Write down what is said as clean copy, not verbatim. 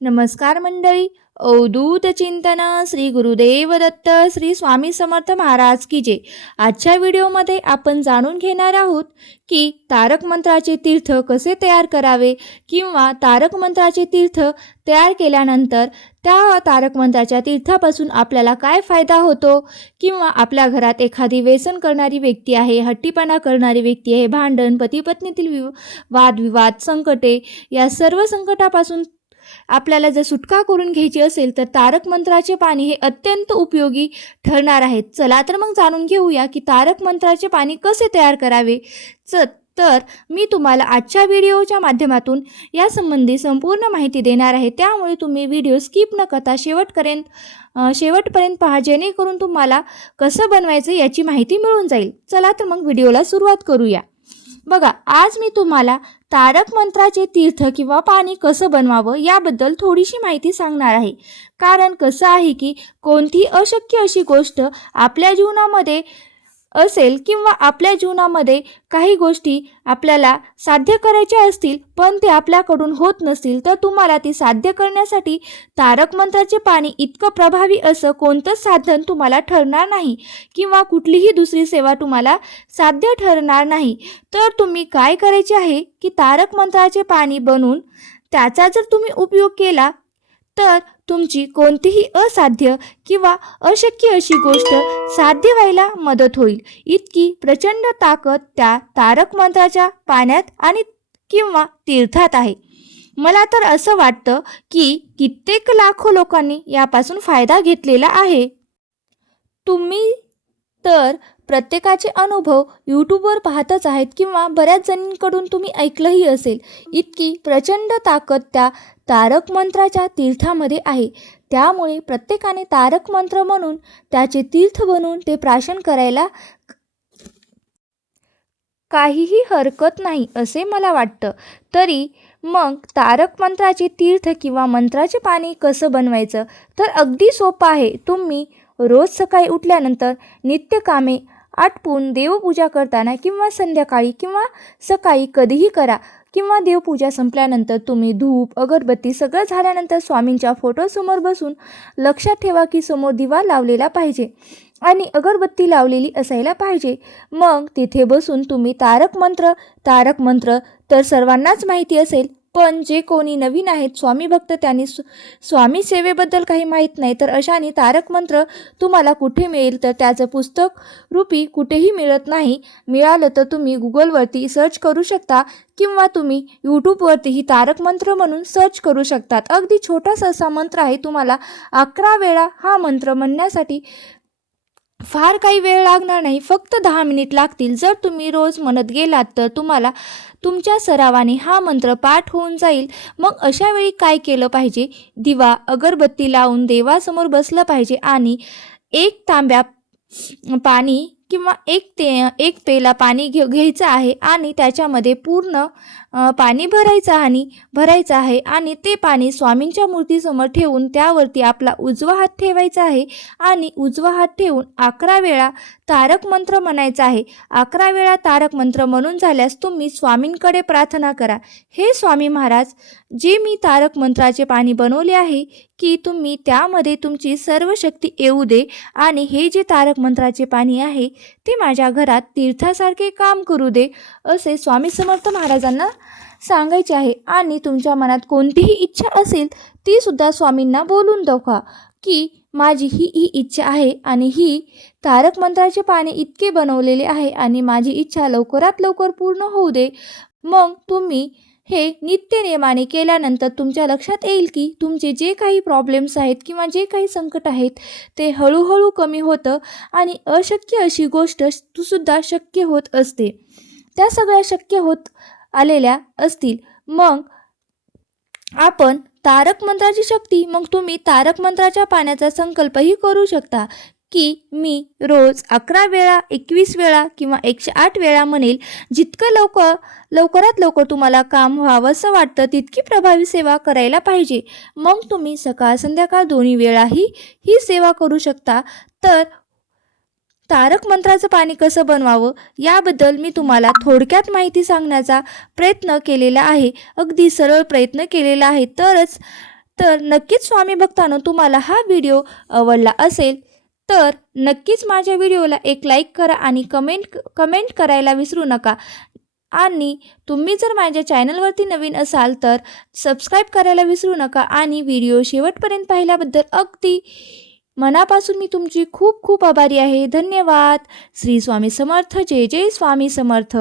नमस्कार मंडळी. अवधूत चिंतन श्री गुरुदेव दत्त श्री स्वामी समर्थ महाराज की जय. आजच्या व्हिडिओमध्ये आपण जाणून घेणार आहोत की तारक मंत्राचे तीर्थ कसे तयार करावे किंवा तारक मंत्राचे तीर्थ तयार केल्यानंतर त्या तारक मंत्राच्या तीर्थापासून आपल्याला काय फायदा होतो किंवा आपल्या घरात एखादी व्यसन करणारी व्यक्ती आहे, हट्टीपणा करणारी व्यक्ती आहे, भांडण, पती पत्नीतील वादविवाद, संकटे, या सर्व संकटापासून आपल्याला जर सुटका करून घ्यायची असेल तर तारक मंत्राचे पाणी हे अत्यंत उपयोगी ठरणार आहे. चला तर मग जाणून घेऊया की तारक मंत्राचे पाणी कसे तयार करावे. तर मी तुम्हाला आजच्या व्हिडिओच्या माध्यमातून या संबंधी संपूर्ण माहिती देणार आहे. त्यामुळे तुम्ही व्हिडिओ स्किप न करता शेवटपर्यंत पहा, जेणेकरून तुम्हाला कसं बनवायचं याची माहिती मिळून जाईल. चला तर मग व्हिडिओला सुरुवात करूया. बघा, आज मी तुम्हाला तारक मंत्राचे तीर्थ किंवा पाणी कसं बनवावं याबद्दल थोडीशी माहिती सांगणार आहे. कारण कसं आहे की कोणती अशक्य अशी गोष्ट आपल्या जीवनामध्ये असेल किंवा आपल्या जीवनामध्ये काही गोष्टी आपल्याला साध्य करायच्या असतील पण ते आपल्याकडून होत नसतील, तर तुम्हाला ती साध्य करण्यासाठी तारक मंत्राचे पाणी इतकं प्रभावी असं कोणतंच साधन तुम्हाला ठरणार नाही किंवा कुठलीही दुसरी सेवा तुम्हाला साध्य ठरणार नाही. तर तुम्ही काय करायचे आहे की तारक मंत्राचे पाणी बनवून त्याचा जर तुम्ही उपयोग केला तर तुमची कोणतीही असाध्य किंवा अशक्य अशी गोष्ट साध्य व्हायला मदत होईल. इतकी प्रचंड ताकद त्या तारक मंत्राच्या पाण्यात आणि किंवा तीर्थात आहे. मला तर असं वाटतं की कित्येक लाखो लोकांनी यापासून फायदा घेतलेला आहे. तुम्ही तर प्रत्येकाचे अनुभव यूट्यूबवर पाहतच आहेत किंवा बऱ्याच जणींकडून तुम्ही ऐकलंही असेल. इतकी प्रचंड ताकद त्या तारक मंत्राच्या तीर्थामध्ये आहे. त्यामुळे प्रत्येकाने तारक मंत्र म्हणून त्याचे तीर्थ बनवून ते प्राशन करायला काहीही हरकत नाही असे मला वाटतं. तरी मग तारक मंत्राचे तीर्थ किंवा मंत्राचे पाणी कसं बनवायचं, तर अगदी सोपं आहे. तुम्ही रोज सकाळी उठल्यानंतर नित्यकामे आटपून देवपूजा करताना किंवा संध्याकाळी किंवा सकाळी कधीही करा किंवा देवपूजा संपल्यानंतर तुम्ही धूप अगरबत्ती सगळं झाल्यानंतर स्वामींच्या फोटोसमोर बसून लक्षात ठेवा की समोर दिवा लावलेला पाहिजे आणि अगरबत्ती लावलेली असायला पाहिजे. मग तिथे बसून तुम्ही तारक मंत्र तर सर्वांनाच माहिती असेल, पण जे कोणी नवीन आहेत स्वामी भक्त त्यांनी स्वामी सेवेबद्दल काही माहीत नाही, तर अशाने तारक मंत्र तुम्हाला कुठे मिळेल, तर त्याचं पुस्तक रूपी कुठेही मिळत नाही. मिळालं तर तुम्ही गुगलवरती सर्च करू शकता किंवा तुम्ही यूट्यूबवरतीही तारक मंत्र म्हणून सर्च करू शकतात. अगदी छोटासा असा मंत्र आहे. तुम्हाला 11 वेळा हा मंत्र म्हणण्यासाठी फार काही वेळ लागणार नाही, फक्त 10 मिनिट लागतील. जर तुम्ही रोज म्हणत गेलात तर तुम्हाला तुमच्या सरावाने हा मंत्र पाठ होऊन जाईल. मग अशा वेळी काय केलं पाहिजे, दिवा अगरबत्ती लावून देवासमोर बसलं पाहिजे आणि 1 तांब्या पाणी किंवा एक पेला पाणी घ्यायचं आहे आणि त्याच्यामध्ये पूर्ण पाणी भरायचं आहे आणि ते पाणी स्वामींच्या मूर्तीसमोर ठेवून त्यावरती आपला उजवा हात ठेवायचा आहे आणि उजवा हात ठेवून 11 वेळा तारक मंत्र म्हणायचा आहे. 11 वेळा तारक मंत्र म्हणून झाल्यास तुम्ही स्वामींकडे प्रार्थना करा, हे स्वामी महाराज, जे मी तारक मंत्राचे पाणी बनवले आहे की तुम्ही त्यामध्ये तुमची सर्व शक्ती येऊ दे आणि हे जे तारक मंत्राचे पाणी आहे ते माझ्या घरात तीर्थासारखे काम करू दे, असे स्वामी समर्थ महाराजांना सांगायचे आहे. आणि तुमच्या मनात कोणतीही इच्छा असेल ती सुद्धा स्वामींना बोलून दाखवा की माझी ही इच्छा आहे आणि ही तारक मंत्राचे पाणी इतके बनवलेले आहे आणि माझी इच्छा लवकरात लवकर पूर्ण होऊ दे. मग तुम्ही हे नित्य नियमाने केल्यानंतर तुमच्या लक्षात येईल की तुमचे जे काही प्रॉब्लेम्स आहेत किंवा जे काही संकट आहेत ते हळूहळू कमी होतं आणि अशक्य अशी गोष्ट सुद्धा शक्य होत असते. त्या सगळ्या शक्य होत आलेल्या असतील. मग आपण तारक मंत्राची शक्ती, मग तुम्ही तारक मंत्राच्या पाण्याचा संकल्पही करू शकता की मी रोज 11 वेळा 21 वेळा किंवा 108 वेळा म्हणेल. जितकं लवकरात लवकर तुम्हाला काम व्हावं असं वाटतं तितकी प्रभावी सेवा करायला पाहिजे. मग तुम्ही सकाळ संध्याकाळ दोन्ही वेळाही ही सेवा करू शकता. तर तारक मंत्राचं पाणी कसं बनवावं याबद्दल मी तुम्हाला थोडक्यात माहिती सांगण्याचा प्रयत्न केलेला आहे. अगदी सरळ प्रयत्न केलेला आहे, तरच तर नक्कीच स्वामी भक्तांनो, तुम्हाला हा व्हिडिओ आवडला असेल तर नक्कीच माझ्या व्हिडिओला एक लाईक करा आणि कमेंट करायला विसरू नका. आणि तुम्ही जर माझ्या चॅनलवरती नवीन असाल तर सबस्क्राईब करायला विसरू नका. आणि व्हिडिओ शेवटपर्यंत पाहिल्याबद्दल अगदी मनापासून मी तुमची खूप खूप आभारी आहे. धन्यवाद. श्री स्वामी समर्थ. जय जय स्वामी समर्थ.